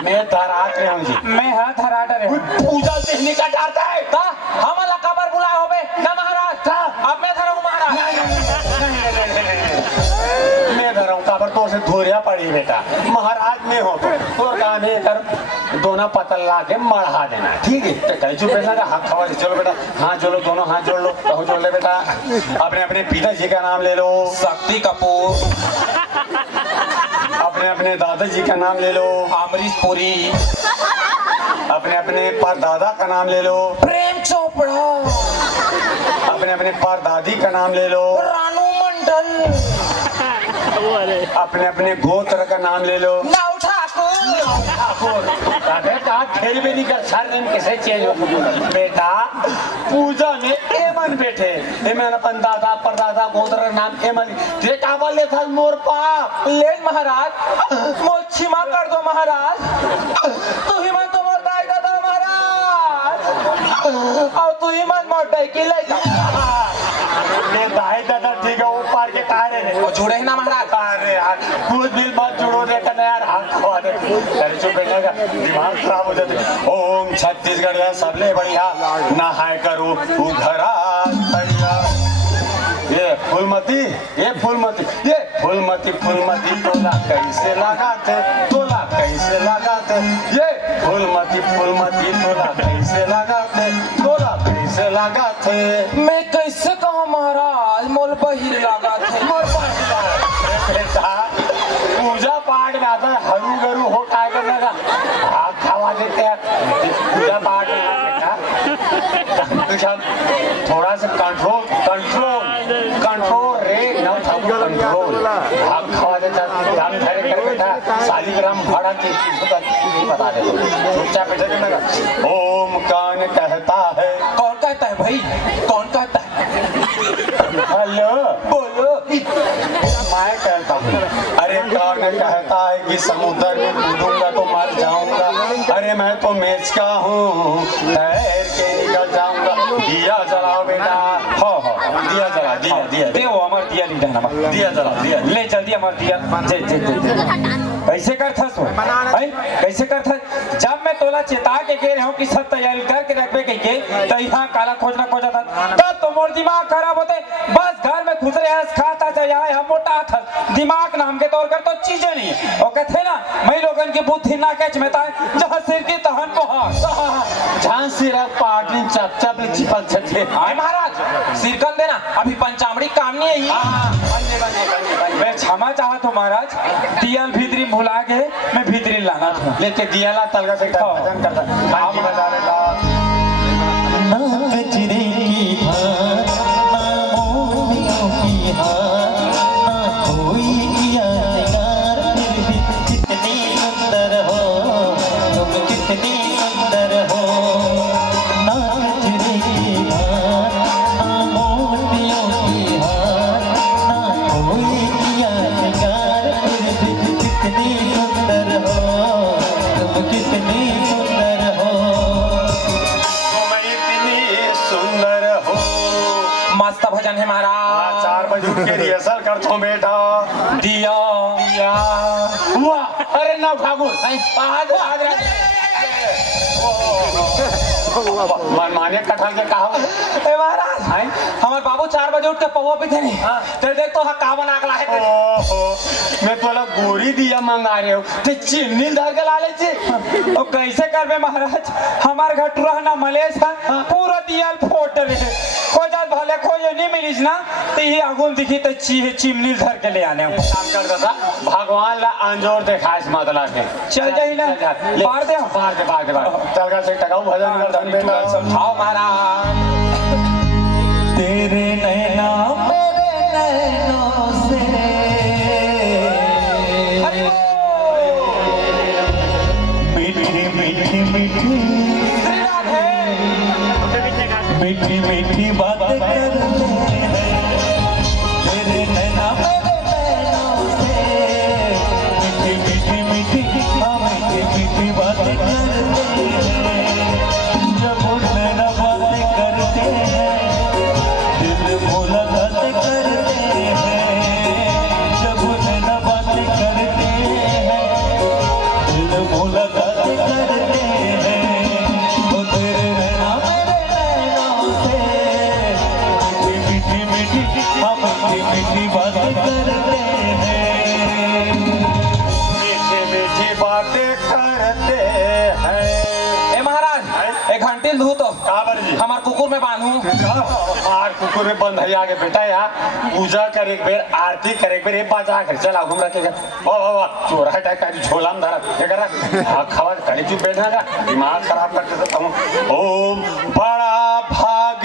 मैं धरात रहा हूँ जी। मैं हाथ हराटा रे। पूजा से निकट आता है का हमला कबर बुलाए होबे ना महाराज? का अब मैं धरूं महाराज। मैं धरा हूँ काबर तो से धोरिया पड़ी बेटा। महाराज में हो तो काम है कर दोनों पतल ला के मढ़ा देना ठीक है। तो कहीं चुप बैठना हाथ खवा चलो बेटा हाथ जोड़ो दोनों हाथ जोड़ लो कहो जोड़ ले बेटा। अपने अपने पिताजी का नाम ले लो। शक्ति कपूर। अपने अपने दादाजी का नाम ले लो। अमरीश पुरी। अपने अपने परदादा का नाम ले लो। प्रेम चोपड़ा। अपने अपने परदादी का नाम ले लो। रानू मंडल। अपने अपने गोत्र का नाम ले लो। नाउ ठाकुर। अबे का खेल भी नहीं कर सरनेम कैसे चेंज हो बेटा। पूजा में एमन बैठे एमन अपन दादा परदादा गोत्र का नाम एमन ते का बोले था मोर पाप ले महाराज मोल क्षमा कर दो महाराज। तू ही मन तो मोर दाई दादा महाराज और तू ही मन मोर दाई की ले मैं दाई दादा ठीक है वो पार के कहा रहे वो जुड़े है ना महाराज। अरे यार कुछ बिल मत जुड़ो देखा ना यार हाथ खवा दे तेरे चुप बैठने का दिमाग खराब हो जाते। ओम छत्तीसगढ़ है सबले बढ़िया नहाए करो उघरा बढ़िया। ये फूलमती तोला कैसे लगाते तोला कैसे लगाते। ये फूलमती तोला कैसे लगाते तोला कैसे लगाते। मैं कैसे कहूँ महाराज मोल बहिर लगा थे। पूजा पाठ में आता है हरू गरू हो काय करने का हाथ खवा देते हैं पूजा पाठ में बेटा। थोड़ा सा कंट्रोल रे ना कंट्रोल हाथ खवा देता ध्यान धरे कर बेटा। शालिग्राम भाड़ा की बता दे चुपचाप बैठे करने। ओम कान कहता है। कौन कहता है भाई कौन कहता है? हेलो बोलो। मैं कहता हूँ। अरे कान कहता है कि समुद्र में कूदूंगा तो मर जाऊंगा। अरे मैं तो मेच का हूँ तैर के निकल जाऊंगा। दिया जलाओ बेटा। हो दिया जला दिया दे वो अमर दिया नहीं रहना बा। दिया जला दिया ले जल्दी अमर दिया जे कैसे कर था सो भाई कैसे कर था? जब मैं तोला चेता के कह रहा हूँ कि सब तैयारी करके रखबे कह के तो यहाँ काला खोजना खोजा था तब तो मोर दिमाग खराब होते। बस घर में घुस रहे खाता चाहिए हम मोटा था दिमाग नाम के तौर कर तो चीजें नहीं है। और कहते ना मैं लोगन की बुद्धि ना कैच में था जहाँ सिर की तहन को झांसी रख पाटली चप चप चिपक छठे। आए महाराज सिरकन देना अभी पंचामड़ी काम नहीं है। मैं क्षमा चाहत हूँ महाराज दियल भीतरी भुला के मैं भीतरी लाना था लेके दिया ला तलगा से भजन करता काम की बता रहा था। ना कचरे की हार ना मोमियों की हार ना कोई किया यार फिर भी कितनी सुंदर हो तुम कितनी सुंदर हो। ना कचरे की हार ना मोमियों की हार ना कोई किया यार फिर भी कितनी सुंदर हो तुम कितनी सुंदर हो। सुंदर हो। मस्त भजन है महाराज। 4 बजे उठ के रिहर्सल करता हूँ बेटा। दिया दिया वाह अरे ना ठाकुर आज मन माने कटहल के कहा ए महाराज हमार बाबू 4 बजे उठ के पौवा पे थे नहीं तेरे देख तो का बना के लाए थे ओहो मैं तोला गोरी दिया मंगा रहे हो ते चीनी धर के ला ले छे ओ कैसे करबे महाराज हमार घर रहना मलेश है पूरा दियाल फोट रहे खोजा भले खोजे नहीं मिलिस ना तो ये आगुन दिखी तो चिमनी धर के ले आने काम कर देता भगवान ला अंजोर देखाइस मतला के चल जाई ना बाहर दे बाहर दे चल का से टकाऊ भजन कर धन बेटा समझाओ महाराज तेरे नैना मेरे नैनों से मीठी मीठी मीठी मीठी मीठी बातें करते हैं तेरे नैना मेरे नैनों से मीठी मीठी मीठी मीठी मीठी बातें करते हैं जब वो नैना बातें करते हैं दिल मुलाकात करते हैं जब वो नैना बातें करते हैं दिल मुलाकात करते हैं वो तेरे नैना मेरे नैनों से मीठी मीठी मीठी मीठी बातें करते हैं मीठी मीठी बातें करते हैं ए महाराज एक घंटे धू तो काबर जी हमार कुकुर में बांधू आर कुकुर में बंद है आगे बेटा यार पूजा करे एक बेर आरती करे एक बेर ये बाजा कर चला घूम रखे ओ बाबा चोरा टाइप का झोला में धरा ये कर खबर कड़ी चुप बैठना का दिमाग खराब कर देता हूँ ओम बड़ा भाग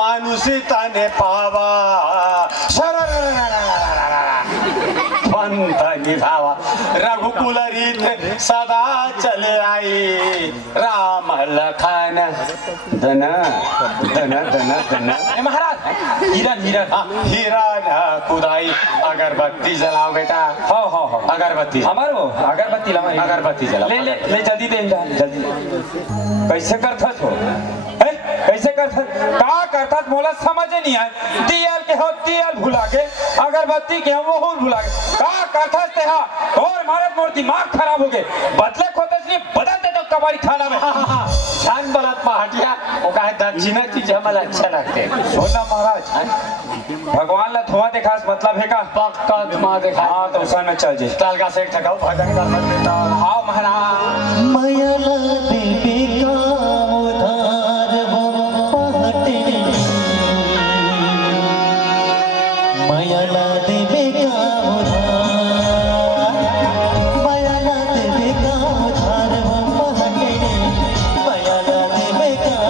मानुषी तने पावा पंथ निभावा रघुकुल रीत सदा चले आई राम लखन धन धन धन धन ए महाराज हिरन हिरन हीरा न कुदाई अगरबत्ती जलाओ बेटा हाँ अगरबत्ती हमार वो अगरबत्ती ला अगरबत्ती जलाओ ले ले ले जल्दी दे जल्दी कैसे करथस हो कैसे करथस का करथस मोला समझ नहीं आए दियल के हो दियल भुला के अगरबत्ती के हम वो भुला के का करथस ते हा और मारत मोर दिमाग खराब हो गए बदले खोतस नहीं बदलते तो कबाड़ी खाना में जान बलत पहाटिया वो कहे दक्षिणा चीज हमें अच्छा लगते सोना महाराज भगवान ला धुआं देखास मतलब है का पक्का धुआं देखा हाँ तो उसन में चल जे ताल का से ठकाओ भजन कर मत बेटा आओ महाराज मयला देवी का उधार वो पहटे मयला देवी का उधार मयला देवी का उधार वो पहटे मयला देवी का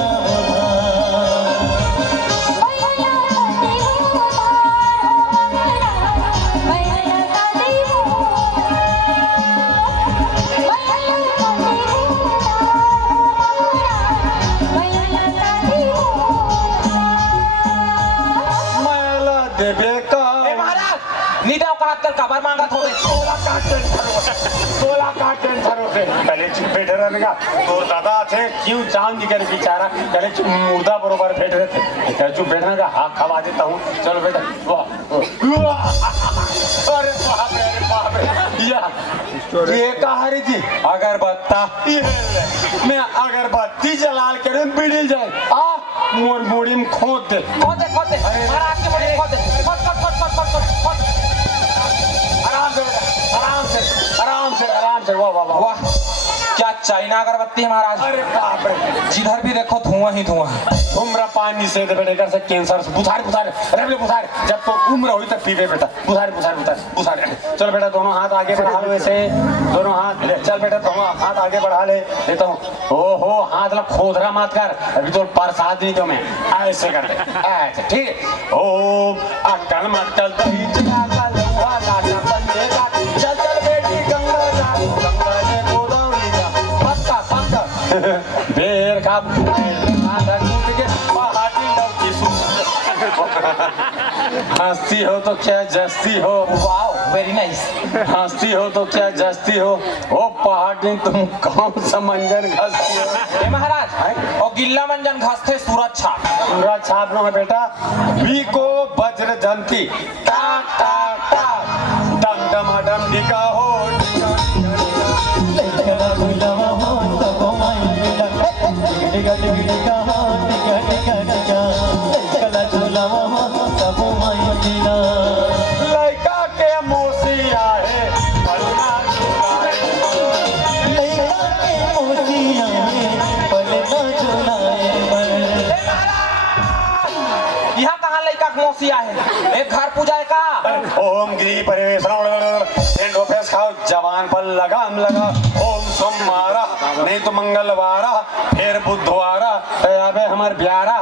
मैला देवे का ए महाराज नीदा का हाथ कर कबर मांगा थोड़े तोला का टेंशन होते पहले चुप बैठे रहने का तो दादा थे क्यों चांद निकल बेचारा पहले चुप मुर्दा बरोबर बैठ रहे थे क्या चुप बैठने का हाथ खवा देता हूँ चलो बेटा वाह अरे बाप रे या ये कहा रे जी अगरबत्ता मैं अगरबत्ती जलाल करे बिड़ी जाए आ मोर मोड़ी में खोद दे खोदे महाराज के बड़े खोदे खोद आराम से वाह वाह क्या चाइना अगरबत्ती है महाराज अरे बाप रे जिधर भी देखो धुआं ही धुआं उम्र पानी से दे बेटे कर से कैंसर से बुखार अरे बुखार जब तो उम्र हुई तब पीवे बेटा बुखार चल बेटा दोनों हाथ आगे बढ़ा लो ऐसे दोनों हाथ चल बेटा दोनों हाथ आगे बढ़ा ले लेता हूँ ओहो हाथ ला खोदरा मत कर अभी तो प्रसाद नहीं दो मैं ऐसे करते ऐसे ठीक है ओम अटल मटल दही चला का लुआ लाडा बंदेगा चल चल बेटी गंगा ने गोदावरी का पक्का बेर का हंसती हो तो क्या जस्ती हो वाओ वेरी नाइस हंसती हो तो क्या जस्ती हो ओ पहाड़ी तुम कौन सा मंजर घसती हो ए महाराज और गिल्ला मंजन घसते सूरज छाप पूरा छाप लो है बेटा वी को वज्र जंती टाक टाक टाक डम डम डम डिका हो लेकरा गुलावा हो तब माई लगा खौसिया है एक घर पूजा है का ओम गिरी परिवेशन रुपये खाओ जवान पर लगाम लगा ओम सोमवारा नहीं तो मंगलवारा फिर बुधवारा अबे हमार ब्यारा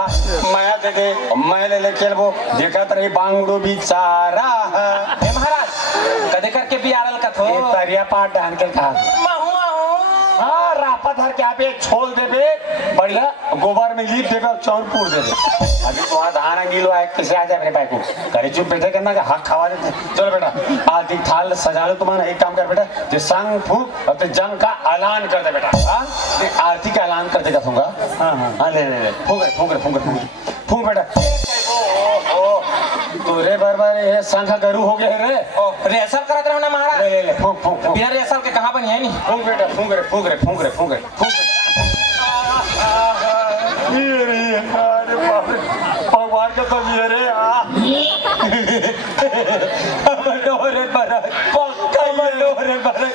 मैं देखे मैं ले लेके वो देखा रही बांगड़ू बिचारा ए महाराज कदे करके भी आरल का थो ये तरिया पाट डाल के खा हाँ रापा धर के आप एक छोल देबे बढ़िया गोबर में लीप देबे और चौर पूर देबे अभी तो आज धान अंगीलो आए किसे आ जाए अपने भाई को करे चुप बैठे करना का हक खवा देते चलो बेटा आदि थाल सजा लो तुम्हारा एक काम कर बेटा जो संग फूक और ते जंग का ऐलान कर दे बेटा हाँ आरती का ऐलान कर देगा दूंगा हाँ ले फूक बेटा तोरे बार ये संघा गरु हो गए रे रिहर्सल करत रहो ना महाराज ले फूक बिना रिहर्सल के कहाँ बनी है नी फूक बेटा फूक रे भगवान का तो ये रे मनोहर महाराज पक्का मनोहर महाराज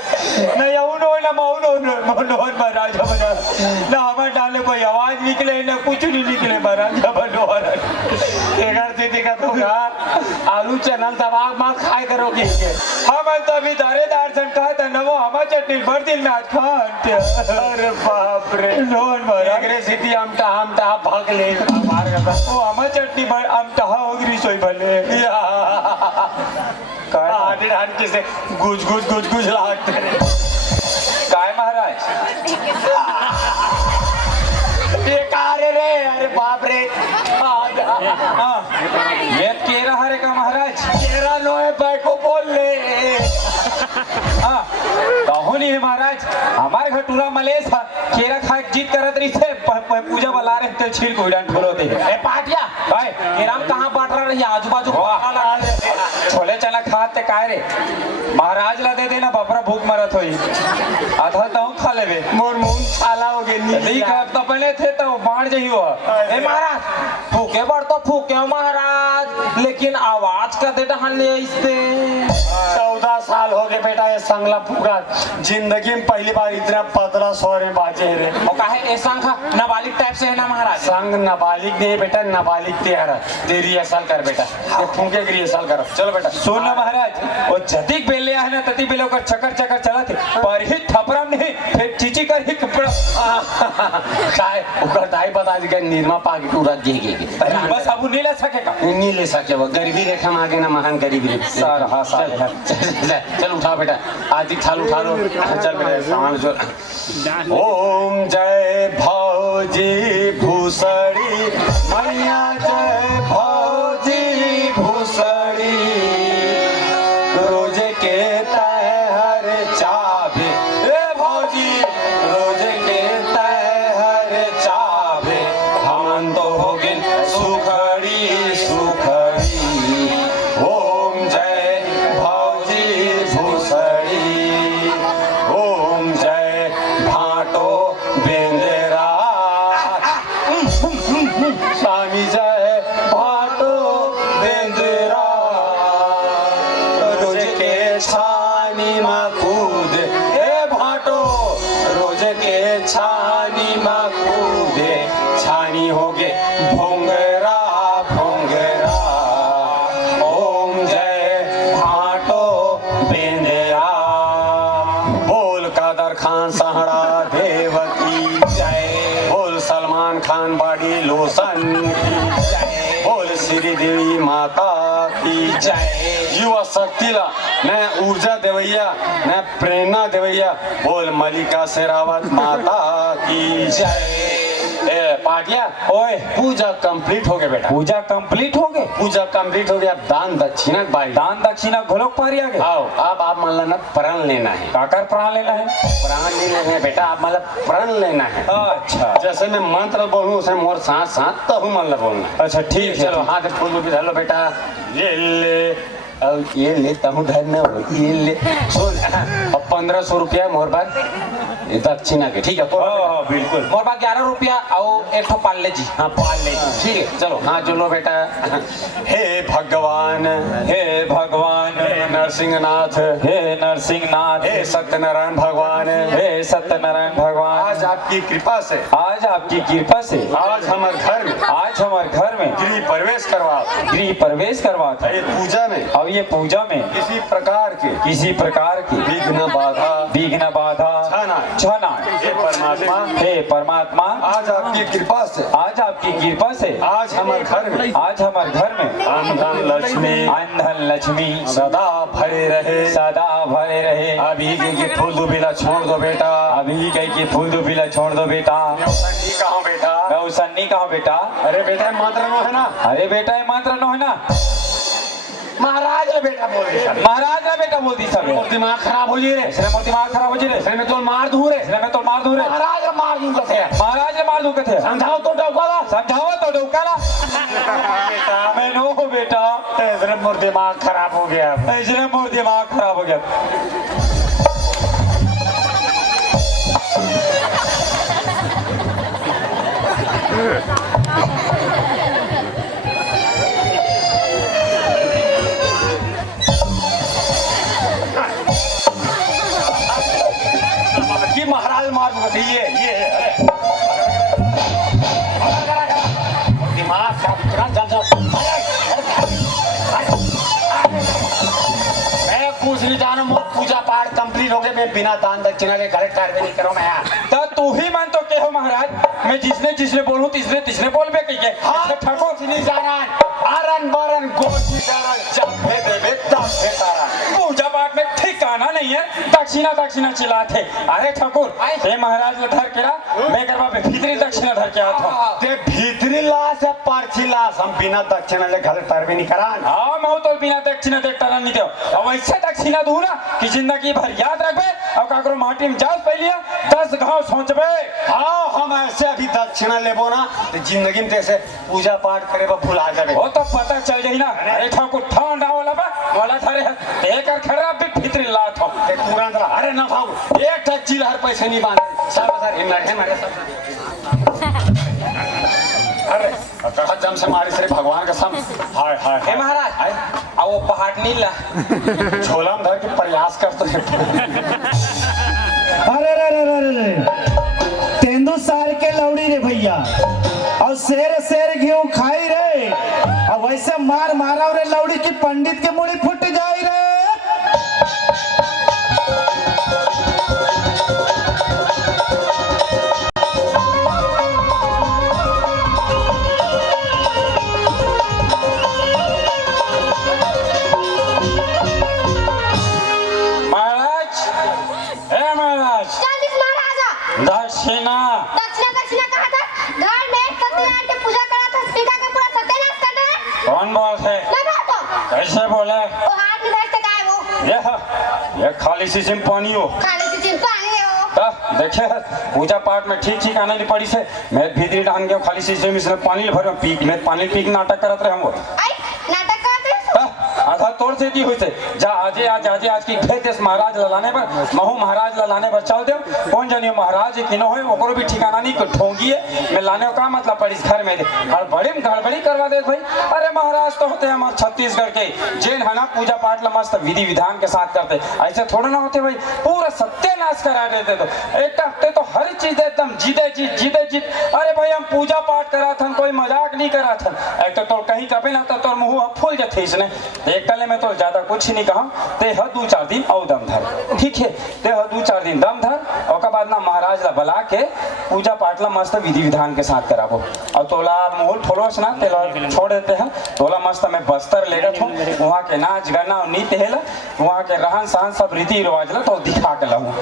नहीं उन्होंने मनोहर महाराज ना हमारे डाले कोई आवाज निकले ना कुछ नहीं निकले महाराज मनोहर दीदी का तो आलू चैनल दबाग मत खाए करोगे हम तो अभी दारेदार सन कहा था ना वो हमारा चटनी भर दिन में आज खाते अरे बाप रे मनोहर महाराज अगरे सीधी हमटा भाग ले मार गया वो हमारा चटनी भर हम टहा होगी सोई भले हाथ किसे गुज लागते काय महाराज बेकार रे अरे बाप रे हाँ ये केरा हरे का महाराज तेरा नोए बैको बोल ले हाँ कहो नहीं है महाराज हमारे घर टूरा मलेश था केरा खा जीत करत रही थे पूजा बला रहे थे छील को डांट खोलो दे ए पाटिया भाई केराम कहाँ बांट रही है आजू बाजू छोले चना खाते काय रे महाराज ला दे देना बपरा भूख मरत होई आधा तो खा लेबे मोर मुंह छाला हो गए नहीं खा तो पहले थे तो बाढ़ जही हुआ ए महाराज फूके बढ़ तो फूके महाराज लेकिन आवाज का दे डहन ले इससे 14 साल हो गए बेटा ये संगला पूरा जिंदगी में पहली बार इतना पतला सोरे बाजे रे और काहे ए संखा नाबालिग टाइप से है ना महाराज संग नाबालिग नहीं बेटा नाबालिग तेरा तेरी ऐसा कर बेटा ये फूके की ऐसा कर चलो बेटा सुन ना महाराज वो जतिक बेले है ना तती बेलो कर चक्कर चला थे पर ही थपरम नहीं फिर चिची कर ही कपड़ा काय उकर दाई बता दी निर्मा पाके पूरा देगी बस अब नहीं ले सकेगा नहीं ले सके वो गरीबी रेखा में आगे ना महान गरीबी रेखा सर हाँ सर चल उठा बेटा आदि थाल उठा लो चल बेटा सामान जो ओम जय भौजी भूसड़ी मैया जय भौजी भूसड़ी रोज के तहर चाबे ए भौजी रोज के तहर चाबे हम तो हो गए सुखड़ी सुखड़ी ओम जय भौजी भूसड़ी ओम जय भाटो बेंदेरा स्वामी जय भाटो बेंदेरा रोज के छानी में कूद ए भाटो रोज के छानी में कूदे छानी हो गे भोंगरा भोंगरा ओम जय भाटो बेंदेरा बोल कादर खान सहरा देवकी जय बोल सलमान खान बाड़ी लोसन की जय बोल श्री देवी माता की जय युवा शक्तिला न ऊर्जा देवैया न प्रेरणा देवैया बोल मलिका शेरावत माता की जय ए पाटिया ओए पूजा कंप्लीट हो गया बेटा पूजा कंप्लीट हो गए पूजा कंप्लीट हो गया अब दान दक्षिणा बाई दान दक्षिणा घोलोक पारी आ गए आओ अब आप मान लेना प्रण लेना है काकर प्राण लेना है प्राण नहीं लेना है बेटा आप मतलब प्रण लेना है अच्छा जैसे मैं मंत्र बोलूं उसे मोर साथ साथ तो हूँ मतलब बोलना अच्छा ठीक है चलो हाथ फूल भी डालो बेटा ये ले अब ये लेता हूँ धरना ये ले सुन अब 1500 रुपया मोर बार दक्षिणा के ठीक है हाँ बिल्कुल मोर बा 11 रुपया और एक ठो पाल ले जी हाँ पाल ले ठीक है चलो हाँ चलो बेटा हे भगवान हे भगवान हे नरसिंहनाथ हे नरसिंहनाथ हे सत्यनारायण भगवान हे सत्यनारायण भगवान आज आपकी कृपा से आज आपकी कृपा से आज हमारे घर में गृह प्रवेश करवा था। ये पूजा में अब ये पूजा में किसी प्रकार की विघ्न बाधा छना। हे परमात्मा आज आपकी कृपा से आज हमारे घर में अंधन लक्ष्मी सदा भरे रहे। अभी के फूल दुबिला छोड़ दो बेटा। कहाँ बेटा? मैं सन्नी कहाँ बेटा? अरे बेटा मंत्र नो है ना। अरे बेटा ये मंत्र न है ना। महाराज रे बेटा बोल दे। महाराज ना बेटा बोल दी सब। मोर दिमाग खराब हो जी रे। इसने मोर दिमाग खराब हो जी रे। मैं तो मार दूं रे। महाराज रे मार दूं कथे। समझाओ तो डौकाला। बेटा मैं नो हो बेटा। इसने मोर दिमाग खराब हो गया। कि महाराज मार दूंगा। ये दिमाग मैं कुछ नहीं जाना। मोर पूजा पाठ कंप्लीट हो गए। मैं बिना दान दक्षिणा के गलत कार्य नहीं करो। मैं तो तू ही मन तो के हो महाराज। मैं जिसने बोलूं तीसरे बोल बे कहिए। हाँ ठाकुर नहीं जाना। आरन बारन गोटी करन जब दे तब तारा। पूजा पाठ में ठिकाना नहीं है। दक्षिणा चिल्लाते। अरे ठाकुर हे महाराज ने धर के ला। मैं करवा पे भीतरी दक्षिणा धर के आता हूं। ते भीतरी लाश या पारछी लाश हम बिना दक्षिणा ले गलत कार्य नहीं करान। हाँ मैं तो बिना दक्षिणा देखता नहीं दो। अब ऐसे दक्षिणा दूं ना कि जिंदगी भर याद रखबे। अब काकरो माटी में जाल पहलिया 10 घाव सोचबे। हाँ हम ऐसे अभी दक्षिणा लेबो ना तो जिंदगी में जैसे पूजा पाठ करे वो भुला जाबे। वो तो पता चल जाई ना। अरे ठाकुर ठंडा वाला थारे एक और खराब भी भीतरी लात हो। ते तुरंत अरे ना भाऊ एक टच्ची हर पैसे नहीं बांध सब हिम्मत है मेरे सब। अरे कहा जम से मारी से भगवान का सम। हाय हे महाराज अब वो पहाड़ नीला झोला में धर के प्रयास करते हैं। अरे तेंदु सार के लौड़ी रे भैया और शेर गेहूं खाई रे। और वैसे मारा रे लौड़ी की पंडित के मुड़ी फुट जाई रे। दक्षिणा कहा था। घर में सत्यनारायण की पूजा करा था। पिता का पूरा सत्यानाश कर दे। कौन बोलते? कैसे बोले? वो हाथ में धरते का है वो। ये खाली सी सिम पानी हो। देखे पूजा पाठ में ठीक आने नहीं पड़ी से। मैं भीतरी डाल के खाली सी सिम इसमें पानी भर पी मैं पानी पी नाटक करत रहे हम। नाटक करते आधा तोड़ से दी हुई थे। जा आज की भेद महाराज ललाने पर महू महाराज ललाने पर चल दे। कौन जानियो महाराज कि न हो ओकरो भी ठिकाना नहीं ठोंगी है। मैं लाने का मतलब पड़ी घर में गड़बड़ी करवा दे भाई। अरे महाराज तो होते हमारे छत्तीसगढ़ के जैन है ना। पूजा पाठ ला मस्त विधि विधान के साथ करते। ऐसे थोड़ा ना होते भाई। पूरा सत्यानाश करा देते। तो एक हफ्ते तो हर चीज एकदम जीते जीत। अरे भाई हम पूजा पाठ करा था कोई मजाक नहीं करा था। एक तो कहीं कभी ना तो मुँह फूल जाते इसने। एक कले में तो ज्यादा कुछ नहीं कहा। ते 2-4 दिन और दम धर। ठीक है ते 2-4 दिन दम धर। और बाद ना महाराज ला बुला के पूजा पाठ ला मस्त विधि विधान के साथ कराबो। और तोला मोहल थोड़ोस ना तेला छोड़ देते हैं। तोला मस्त मैं बस्तर ले गया हूँ। वहाँ के नाच गाना और नीति है वहाँ के रहन सहन सब रीति रिवाज ला तो दिखा के लाऊं।